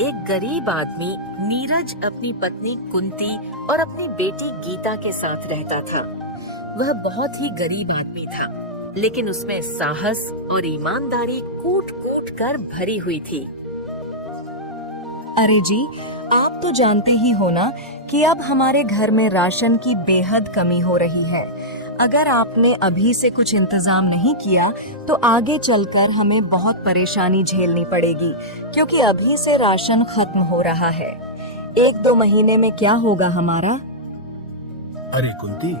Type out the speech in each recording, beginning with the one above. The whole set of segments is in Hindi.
एक गरीब आदमी नीरज अपनी पत्नी कुंती और अपनी बेटी गीता के साथ रहता था। वह बहुत ही गरीब आदमी था, लेकिन उसमें साहस और ईमानदारी कूट कूट कर भरी हुई थी। अरे जी, आप तो जानते ही हो ना कि अब हमारे घर में राशन की बेहद कमी हो रही है। अगर आपने अभी से कुछ इंतजाम नहीं किया तो आगे चलकर हमें बहुत परेशानी झेलनी पड़ेगी, क्योंकि अभी से राशन खत्म हो रहा है। 1-2 महीने में क्या होगा हमारा? अरे कुंती,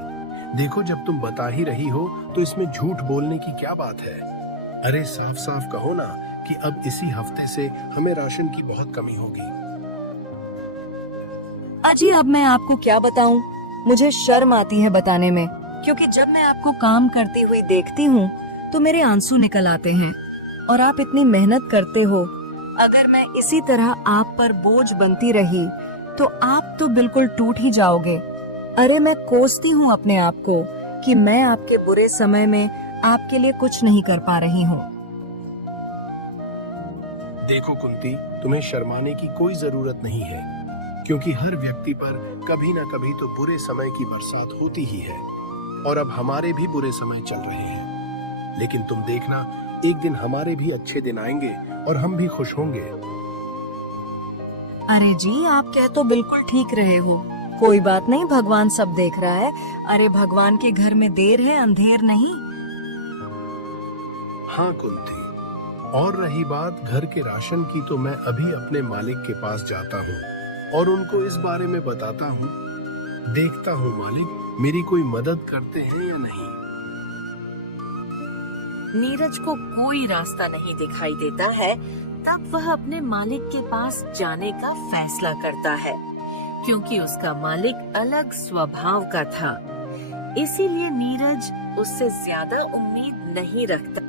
देखो जब तुम बता ही रही हो तो इसमें झूठ बोलने की क्या बात है। अरे साफ साफ कहो ना कि अब इसी हफ्ते से हमें राशन की बहुत कमी होगी। अजी, अब मैं आपको क्या बताऊं? मुझे शर्म आती है बताने में, क्योंकि जब मैं आपको काम करती हुई देखती हूँ तो मेरे आंसू निकल आते हैं। और आप इतनी मेहनत करते हो, अगर मैं इसी तरह आप पर बोझ बनती रही तो आप तो बिल्कुल टूट ही जाओगे। अरे मैं कोसती हूँ अपने आप को कि मैं आपके बुरे समय में आपके लिए कुछ नहीं कर पा रही हूँ। देखो कुंती, तुम्हें शर्माने की कोई जरूरत नहीं है, क्योंकि हर व्यक्ति पर कभी न कभी तो बुरे समय की बरसात होती ही है। और अब हमारे भी बुरे समय चल रहे हैं, लेकिन तुम देखना, एक दिन हमारे भी अच्छे दिन आएंगे और हम भी खुश होंगे। अरे जी, आप कह तो बिल्कुल ठीक रहे हो। कोई बात नहीं, भगवान सब देख रहा है। अरे भगवान के घर में देर है, अंधेर नहीं। हाँ कुंती, और रही बात घर के राशन की, तो मैं अभी अपने मालिक के पास जाता हूँ और उनको इस बारे में बताता हूँ। देखता हूँ मालिक मेरी कोई मदद करते हैं या नहीं। नीरज को कोई रास्ता नहीं दिखाई देता है। तब वह अपने मालिक के पास जाने का फैसला करता है, क्योंकि उसका मालिक अलग स्वभाव का था। इसीलिए नीरज उससे ज्यादा उम्मीद नहीं रखता।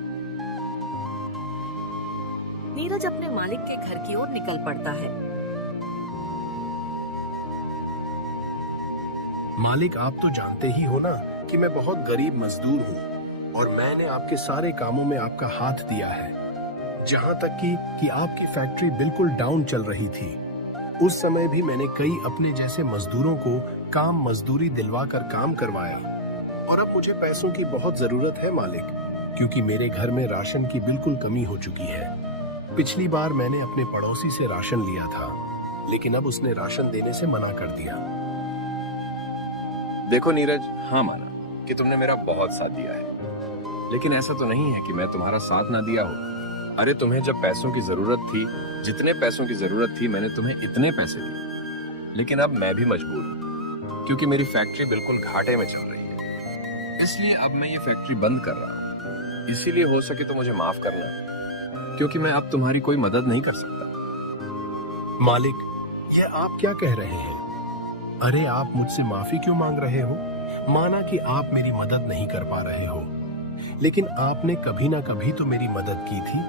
नीरज अपने मालिक के घर की ओर निकल पड़ता है। मालिक, आप तो जानते ही हो ना कि मैं बहुत गरीब मजदूर हूँ और मैंने आपके सारे कामों में आपका हाथ दिया है, जहाँ तक कि आपकी फैक्ट्री बिल्कुल डाउन चल रही थी। उस समय भी मैंने कई अपने जैसे मजदूरों को काम मजदूरी दिलवा कर काम करवाया। और अब मुझे पैसों की बहुत जरूरत है मालिक, क्योंकि मेरे घर में राशन की बिल्कुल कमी हो चुकी है। पिछली बार मैंने अपने पड़ोसी से राशन लिया था, लेकिन अब उसने राशन देने से मना कर दिया। देखो नीरज, हाँ माना कि तुमने मेरा बहुत साथ दिया है, लेकिन ऐसा तो नहीं है कि मैं तुम्हारा साथ ना दिया हो। अरे तुम्हें जब पैसों की जरूरत थी, जितने पैसों की जरूरत थी, मैंने तुम्हें इतने पैसे दिए। लेकिन अब मैं भी मजबूर हूँ, क्योंकि मेरी फैक्ट्री बिल्कुल घाटे में चल रही है। इसलिए अब मैं ये फैक्ट्री बंद कर रहा हूँ। इसीलिए हो सके तो मुझे माफ करना, क्योंकि मैं अब तुम्हारी कोई मदद नहीं कर सकता। मालिक, ये आप क्या कह रहे हैं? अरे आप मुझसे माफी क्यों मांग रहे हो? माना कि आप मेरी मदद नहीं कर पा रहे हो, लेकिन आपने कभी ना कभी तो मेरी मदद की थी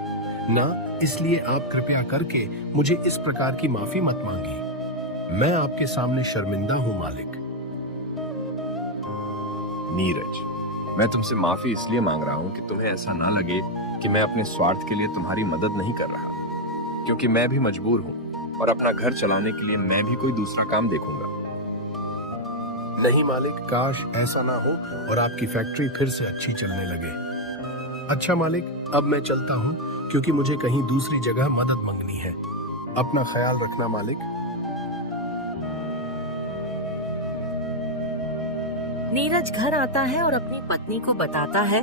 ना, इसलिए आप कृपया करके मुझे इस प्रकार की माफी मत मांगिए। मैं आपके सामने शर्मिंदा हूँ मालिक। नीरज, मैं तुमसे माफी इसलिए मांग रहा हूँ कि तुम्हें ऐसा ना लगे कि मैं अपने स्वार्थ के लिए तुम्हारी मदद नहीं कर रहा, क्योंकि मैं भी मजबूर हूँ और अपना घर चलाने के लिए मैं भी कोई दूसरा काम देखूंगा। नहीं मालिक, काश ऐसा ना हो और आपकी फैक्ट्री फिर से अच्छी चलने लगे। अच्छा मालिक, अब मैं चलता हूँ, क्योंकि मुझे कहीं दूसरी जगह मदद मांगनी है। अपना ख्याल रखना मालिक। नीरज घर आता है और अपनी पत्नी को बताता है।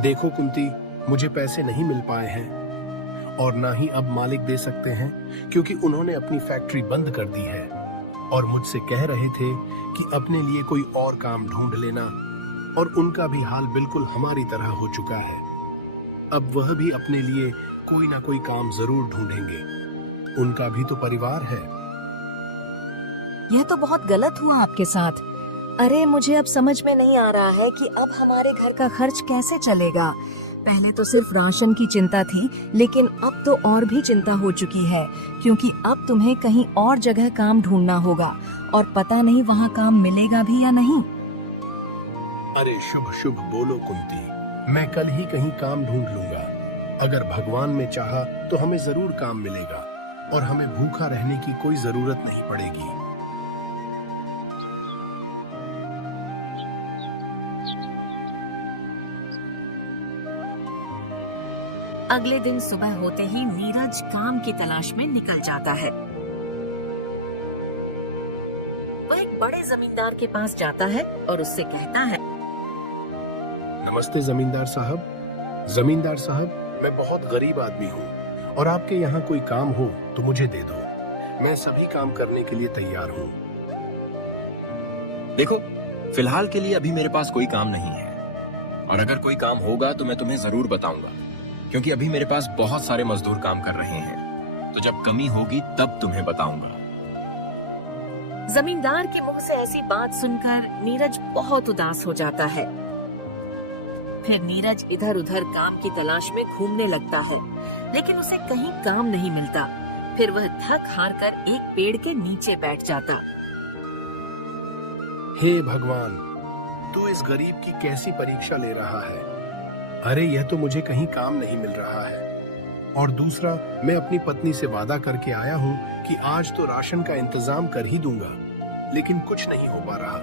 देखो कुंती, मुझे पैसे नहीं मिल पाए हैं और ना ही अब मालिक दे सकते हैं, क्योंकि उन्होंने अपनी फैक्ट्री बंद कर दी है और मुझसे कह रहे थे कि अपने लिए कोई और काम ढूंढ लेना, और उनका भी हाल बिल्कुल हमारी तरह हो चुका है। अब वह भी अपने लिए कोई ना कोई काम जरूर ढूंढेंगे, उनका भी तो परिवार है। यह तो बहुत गलत हुआ आपके साथ। अरे मुझे अब समझ में नहीं आ रहा है कि अब हमारे घर का खर्च कैसे चलेगा। पहले तो सिर्फ राशन की चिंता थी, लेकिन अब तो और भी चिंता हो चुकी है, क्योंकि अब तुम्हें कहीं और जगह काम ढूंढना होगा और पता नहीं वहाँ काम मिलेगा भी या नहीं। अरे शुभ शुभ बोलो कुंती, मैं कल ही कहीं काम ढूंढ लूंगा। अगर भगवान ने चाहा तो हमें जरूर काम मिलेगा और हमें भूखा रहने की कोई जरूरत नहीं पड़ेगी। अगले दिन सुबह होते ही नीरज काम की तलाश में निकल जाता है। वह एक बड़े जमींदार के पास जाता है और उससे कहता है, नमस्ते जमींदार साहब। जमींदार साहब, मैं बहुत गरीब आदमी हूँ और आपके यहाँ कोई काम हो तो मुझे दे दो। मैं सभी काम करने के लिए तैयार हूँ। देखो, फिलहाल के लिए अभी मेरे पास कोई काम नहीं है, और अगर कोई काम होगा तो मैं तुम्हें जरूर बताऊंगा, क्योंकि अभी मेरे पास बहुत सारे मजदूर काम कर रहे हैं। तो जब कमी होगी तब तुम्हें बताऊंगा। जमींदार के मुंह से ऐसी बात सुनकर नीरज बहुत उदास हो जाता है। फिर नीरज इधर उधर काम की तलाश में घूमने लगता है, लेकिन उसे कहीं काम नहीं मिलता। फिर वह थक हार कर एक पेड़ के नीचे बैठ जाता। हे भगवान, तू इस गरीब की कैसी परीक्षा ले रहा है। अरे यह तो मुझे कहीं काम नहीं मिल रहा है, और दूसरा मैं अपनी पत्नी से वादा करके आया हूँ कि आज तो राशन का इंतजाम कर ही दूंगा, लेकिन कुछ नहीं हो पा रहा।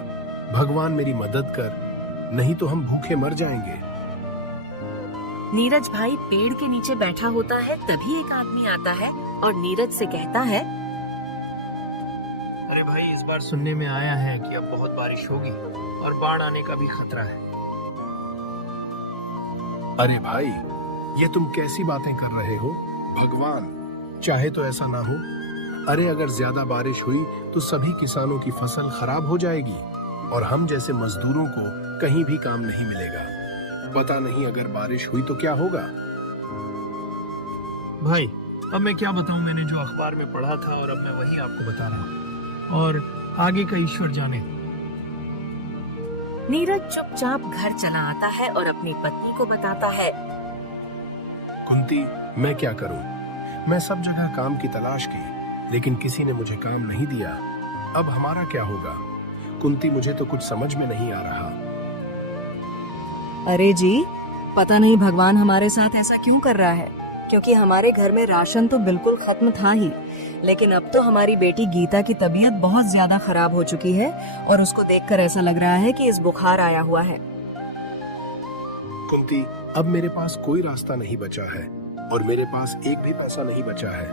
भगवान मेरी मदद कर, नहीं तो हम भूखे मर जाएंगे। नीरज भाई पेड़ के नीचे बैठा होता है, तभी एक आदमी आता है और नीरज से कहता है, अरे भाई, इस बार सुनने में आया है कि अब बहुत बारिश होगी और बाढ़ आने का भी खतरा है। अरे भाई, ये तुम कैसी बातें कर रहे हो। भगवान चाहे तो ऐसा ना हो। अरे अगर ज्यादा बारिश हुई तो सभी किसानों की फसल खराब हो जाएगी और हम जैसे मजदूरों को कहीं भी काम नहीं मिलेगा। पता नहीं अगर बारिश हुई तो क्या होगा। भाई, अब मैं क्या बताऊं, मैंने जो अखबार में पढ़ा था और अब मैं वही आपको बता रहा हूँ, और आगे का ईश्वर जाने। नीरज चुपचाप घर चला आता है और अपनी पत्नी को बताता है, कुंती, मैं क्या करूं? मैं सब जगह काम की तलाश की, लेकिन किसी ने मुझे काम नहीं दिया। अब हमारा क्या होगा? कुंती, मुझे तो कुछ समझ में नहीं आ रहा। अरे जी, पता नहीं भगवान हमारे साथ ऐसा क्यों कर रहा है, क्योंकि हमारे घर में राशन तो बिल्कुल खत्म था ही, लेकिन अब तो हमारी बेटी गीता की तबीयत बहुत ज्यादा खराब हो चुकी है और उसको देखकर ऐसा लग रहा है कि इस बुखार आया हुआ है। कुंती, अब मेरे पास कोई रास्ता नहीं बचा है और मेरे पास एक भी पैसा नहीं बचा है।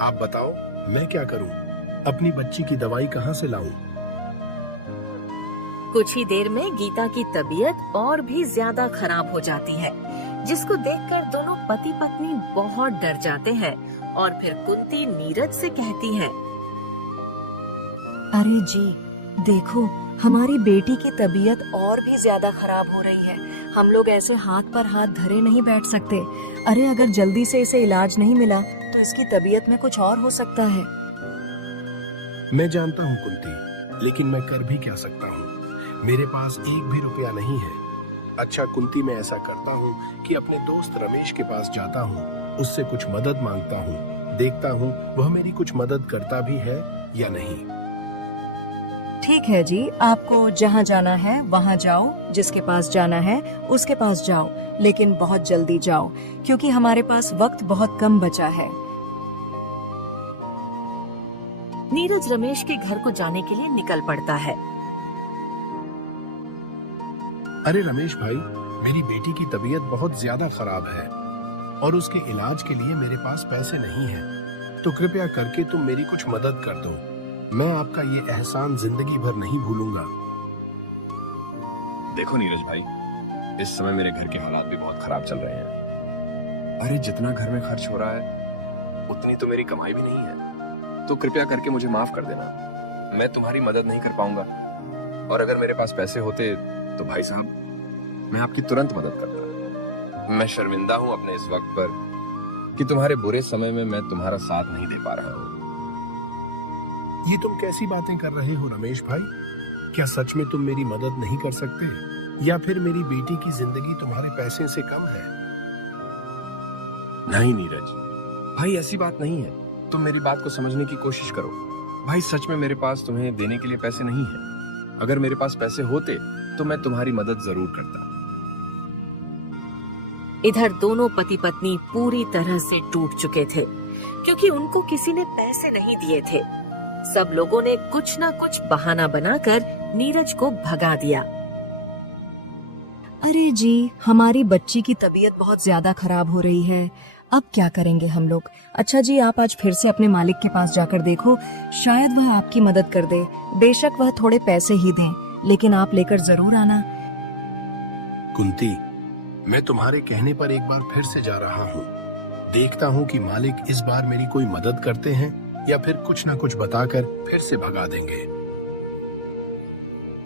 आप बताओ मैं क्या करूं? अपनी बच्ची की दवाई कहां से लाऊं? कुछ ही देर में गीता की तबीयत और भी ज्यादा खराब हो जाती है, जिसको देखकर दोनों पति पत्नी बहुत डर जाते हैं। और फिर कुंती नीरज से कहती है, अरे जी, देखो हमारी बेटी की तबीयत और भी ज्यादा खराब हो रही है। हम लोग ऐसे हाथ पर हाथ धरे नहीं बैठ सकते। अरे अगर जल्दी से इसे इलाज नहीं मिला तो इसकी तबीयत में कुछ और हो सकता है। मैं जानता हूं कुंती, लेकिन मैं कर भी क्या सकता हूं? मेरे पास एक भी रुपया नहीं है। अच्छा कुंती, मैं ऐसा करता हूँ कि अपने दोस्त रमेश के पास जाता हूँ, उससे कुछ मदद मांगता हूँ, देखता हूँ वह मेरी कुछ मदद करता भी है या नहीं। ठीक है जी, आपको जहाँ जाना है वहाँ जाओ, जिसके पास जाना है उसके पास जाओ, लेकिन बहुत जल्दी जाओ क्योंकि हमारे पास वक्त बहुत कम बचा है। नीरज रमेश के घर को जाने के लिए निकल पड़ता है। अरे रमेश भाई, मेरी बेटी की तबीयत बहुत ज्यादा खराब है और उसके इलाज के लिए मेरे पास पैसे नहीं हैं, तो कृपया करके तुम मेरी कुछ मदद कर दो। मैं आपका ये एहसान जिंदगी भर नहीं भूलूंगा। देखो नीरज भाई, इस समय मेरे घर के हालात भी बहुत खराब चल रहे हैं। अरे जितना घर में खर्च हो रहा है उतनी तो मेरी कमाई भी नहीं है, तो कृपया करके मुझे माफ कर देना। मैं तुम्हारी मदद नहीं कर पाऊंगा, और अगर मेरे पास पैसे होते तो भाई साहब मैं आपकी तुरंत मदद करता। मैं शर्मिंदा हूं अपने इस वक्त पर कि तुम्हारे बुरे समय में मैं तुम्हारा साथ नहीं दे पा रहा हूं। ये तुम कैसी बातें कर रहे हो रमेश भाई? क्या सच में तुम मेरी मदद नहीं कर सकते, या फिर मेरी बेटी की जिंदगी तुम्हारे पैसे से कम है? नहीं नीरज भाई, ऐसी बात नहीं है। तुम मेरी बात को समझने की कोशिश करो। भाई सच में मेरे पास तुम्हें देने के लिए पैसे नहीं है। अगर मेरे पास पैसे होते तो मैं तुम्हारी मदद जरूर करता। इधर दोनों पति पत्नी पूरी तरह से टूट चुके थे, क्योंकि उनको किसी ने पैसे नहीं दिए थे। सब लोगों ने कुछ ना कुछ बहाना बनाकर नीरज को भगा दिया। अरे जी, हमारी बच्ची की तबीयत बहुत ज्यादा खराब हो रही है, अब क्या करेंगे हम लोग? अच्छा जी, आप आज फिर से अपने मालिक के पास जाकर देखो, शायद वह आपकी मदद कर दे। बेशक वह थोड़े पैसे ही दें, लेकिन आप लेकर जरूर आना। कुंती, मैं तुम्हारे कहने पर एक बार फिर से जा रहा हूँ। देखता हूँ कि मालिक इस बार मेरी कोई मदद करते हैं या फिर कुछ ना कुछ बताकर फिर से भगा देंगे।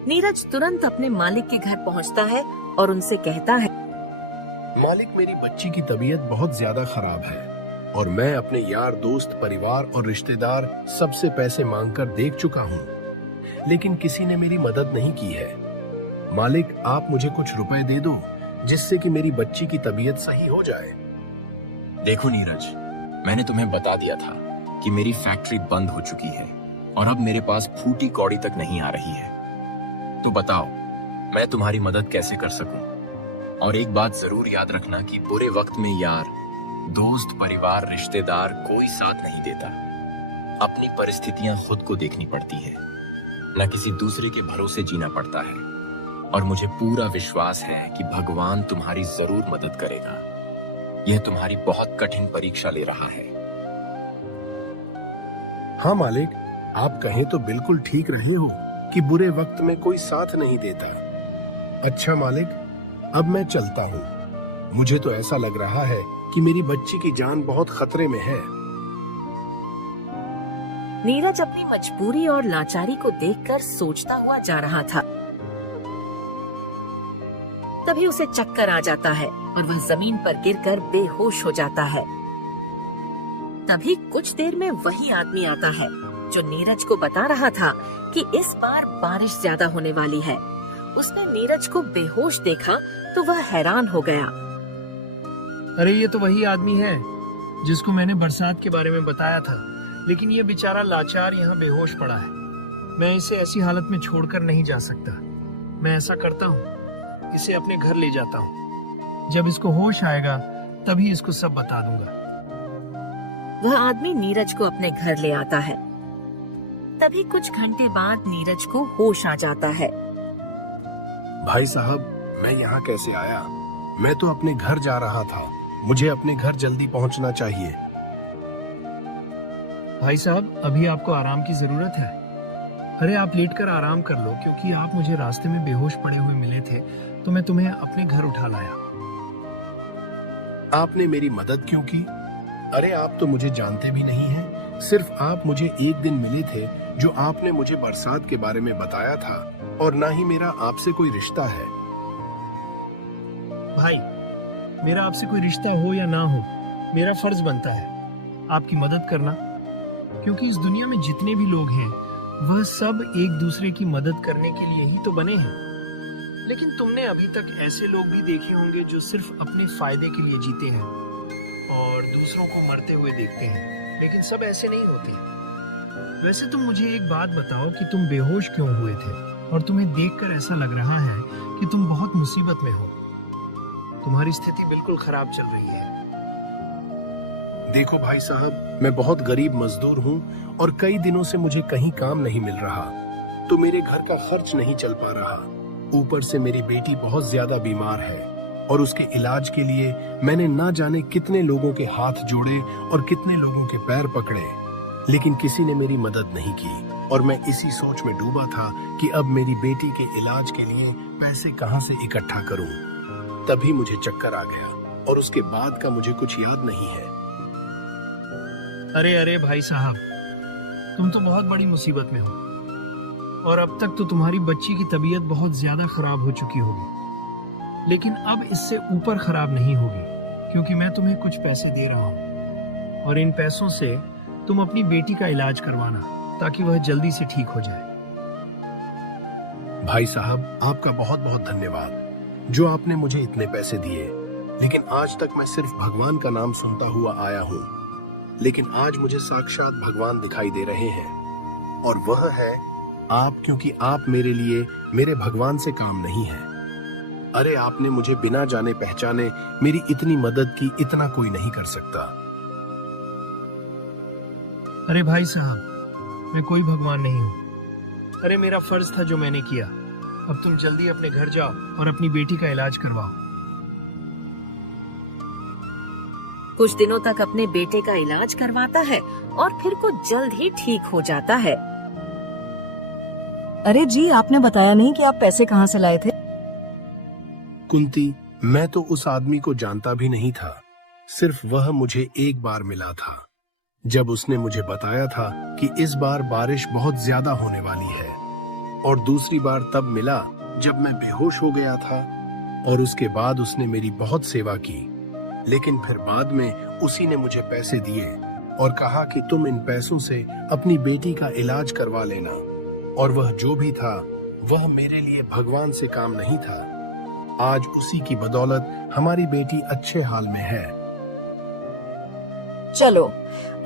नीरज तुरंत अपने मालिक के घर पहुंचता है और उनसे कहता है, मालिक, मेरी बच्ची की तबीयत बहुत ज्यादा खराब है और मैं अपने यार दोस्त, परिवार और रिश्तेदार सबसे पैसे मांगकर देख चुका हूँ, लेकिन किसी ने मेरी मदद नहीं की है। मालिक, आप मुझे कुछ रुपए दे दो जिससे कि मेरी बच्ची की तबीयत सही हो जाए। देखो नीरज, मैंने तुम्हें बता दिया था कि मेरी फैक्ट्री बंद हो चुकी है और अब मेरे पास फूटी कौड़ी तक नहीं आ रही है। तो बताओ, मैं तुम्हारी मदद कैसे कर सकूं? और एक बात जरूर याद रखना कि बुरे वक्त में यार, दोस्त, परिवार, रिश्तेदार कोई साथ नहीं देता। अपनी परिस्थितियां खुद को देखनी पड़ती है, न किसी दूसरे के भरोसे जीना पड़ता है। और मुझे पूरा विश्वास है कि भगवान तुम्हारी जरूर मदद करेगा। यह तुम्हारी बहुत कठिन परीक्षा ले रहा है। हाँ मालिक, आप कहें तो बिल्कुल ठीक रहे हो कि बुरे वक्त में कोई साथ नहीं देता। अच्छा मालिक, अब मैं चलता हूँ। मुझे तो ऐसा लग रहा है कि मेरी बच्ची की जान बहुत खतरे में है। नीरज अपनी मजबूरी और लाचारी को देखकर सोचता हुआ जा रहा था। तभी उसे चक्कर आ जाता है और वह जमीन पर गिरकर बेहोश हो जाता है। तभी कुछ देर में वही आदमी आता है जो नीरज को बता रहा था कि इस बार बारिश ज्यादा होने वाली है। उसने नीरज को बेहोश देखा तो वह हैरान हो गया। अरे ये तो वही आदमी है जिसको मैंने बरसात के बारे में बताया था, लेकिन ये बेचारा लाचार यहाँ बेहोश पड़ा है। मैं इसे ऐसी हालत में छोड़कर नहीं जा सकता। मैं ऐसा करता हूँ, इसे अपने घर ले जाता हूँ। जब इसको होश आएगा तभी इसको सब बता दूंगा। वह आदमी नीरज को अपने घर ले आता है। तभी कुछ घंटे बाद नीरज को होश आ जाता है। भाई साहब, मैं यहाँ कैसे आया? मैं तो अपने घर जा रहा था। मुझे अपने घर जल्दी पहुँचना चाहिए। भाई साहब, अभी आपको आराम की जरूरत है। अरे आप लेटकर आराम कर लो, क्योंकि आप मुझे रास्ते में बेहोश पड़े हुए मिले थे तो मैं तुम्हें अपने घर उठा लाया। आपने मेरी मदद क्यों की? अरे आप तो मुझे जानते भी नहीं हैं। सिर्फ आप मुझे एक दिन मिले थे जो आपने मुझे बरसात के बारे में बताया था, और ना ही मेरा आपसे कोई रिश्ता है। भाई, मेरा आपसे कोई रिश्ता हो या ना हो, मेरा फर्ज बनता है आपकी मदद करना, क्योंकि इस दुनिया में जितने भी लोग हैं वह सब एक दूसरे की मदद करने के लिए ही तो बने हैं। लेकिन तुमने अभी तक ऐसे लोग भी देखे होंगे जो सिर्फ अपने फायदे के लिए जीते हैं और दूसरों को मरते हुए देखते हैं, लेकिन सब ऐसे नहीं होते। वैसे तुम मुझे एक बात बताओ कि तुम बेहोश क्यों हुए थे, और तुम्हें देखकर ऐसा लग रहा है कि तुम बहुत मुसीबत में हो। तुम्हारी स्थिति बिल्कुल खराब चल रही है। देखो भाई साहब, मैं बहुत गरीब मजदूर हूँ और कई दिनों से मुझे कहीं काम नहीं मिल रहा, तो मेरे घर का खर्च नहीं चल पा रहा। ऊपर से मेरी बेटी बहुत ज्यादा बीमार है और उसके इलाज के लिए मैंने ना जाने कितने लोगों के हाथ जोड़े और कितने लोगों के पैर पकड़े, लेकिन किसी ने मेरी मदद नहीं की। और मैं इसी सोच में डूबा था कि अब मेरी बेटी के इलाज के लिए पैसे कहां से इकट्ठा करूं। तभी मुझे चक्कर आ गया और उसके बाद का मुझे कुछ याद नहीं है। अरे अरे भाई साहब, तुम तो बहुत बड़ी मुसीबत में हो, और अब तक तो तुम्हारी बच्ची की तबीयत बहुत ज्यादा खराब हो चुकी होगी, लेकिन अब इससे ऊपर खराब नहीं होगी, क्योंकि मैं तुम्हें कुछ पैसे दे रहा हूँ और इन पैसों से तुम अपनी बेटी का इलाज करवाना, ताकि वह जल्दी से ठीक हो जाए। भाई साहब, आपका बहुत बहुत धन्यवाद जो आपने मुझे इतने पैसे दिए, लेकिन आज तक मैं सिर्फ भगवान का नाम सुनता हुआ आया हूँ, लेकिन आज मुझे साक्षात भगवान दिखाई दे रहे हैं, और वह है आप, क्योंकि आप मेरे लिए मेरे भगवान से काम नहीं है। अरे आपने मुझे बिना जाने पहचाने मेरी इतनी मदद की, इतना कोई नहीं कर सकता। अरे भाई साहब, मैं कोई भगवान नहीं हूँ। अरे मेरा फर्ज था जो मैंने किया। अब तुम जल्दी अपने घर जाओ और अपनी बेटी का इलाज करवाओ। कुछ दिनों तक अपने बेटे का इलाज करवाता है और फिर वो जल्द ही ठीक हो जाता है। अरे जी, आपने बताया नहीं कि आप पैसे कहाँ से लाए थे? कुंती, मैं तो उस आदमी को जानता भी नहीं था। सिर्फ वह मुझे एक बार मिला था, जब उसने मुझे बताया था कि इस बार बारिश बहुत ज्यादा होने वाली है, और दूसरी बार तब मिला जब मैं बेहोश हो गया था। और उसके बाद उसने मेरी बहुत सेवा की, लेकिन फिर बाद में उसी ने मुझे पैसे दिए और कहा कि तुम इन पैसों से अपनी बेटी का इलाज करवा लेना। और वह जो भी था वह मेरे लिए भगवान से काम नहीं था। आज उसी की बदौलत हमारी बेटी अच्छे हाल में है। चलो,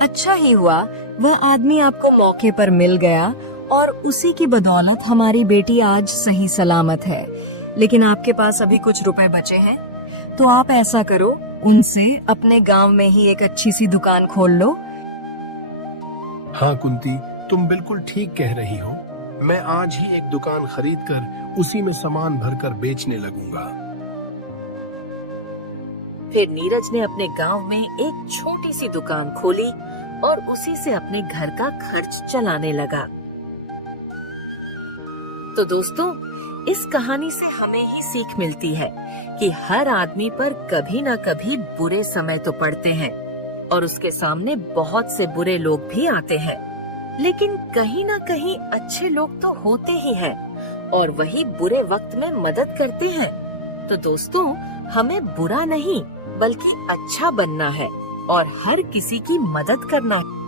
अच्छा ही हुआ वह आदमी आपको मौके पर मिल गया और उसी की बदौलत हमारी बेटी आज सही सलामत है। लेकिन आपके पास अभी कुछ रुपए बचे हैं, तो आप ऐसा करो, उनसे अपने गांव में ही एक अच्छी सी दुकान खोल लो। हाँ कुंती, तुम बिल्कुल ठीक कह रही हो। मैं आज ही एक दुकान खरीद कर उसी में सामान भरकर बेचने लगूंगा। फिर नीरज ने अपने गांव में एक छोटी सी दुकान खोली और उसी से अपने घर का खर्च चलाने लगा। तो दोस्तों, इस कहानी से हमें ही सीख मिलती है कि हर आदमी पर कभी न कभी बुरे समय तो पड़ते हैं और उसके सामने बहुत से बुरे लोग भी आते हैं, लेकिन कहीं न कहीं अच्छे लोग तो होते ही हैं और वही बुरे वक्त में मदद करते हैं। तो दोस्तों, हमें बुरा नहीं बल्कि अच्छा बनना है और हर किसी की मदद करना है।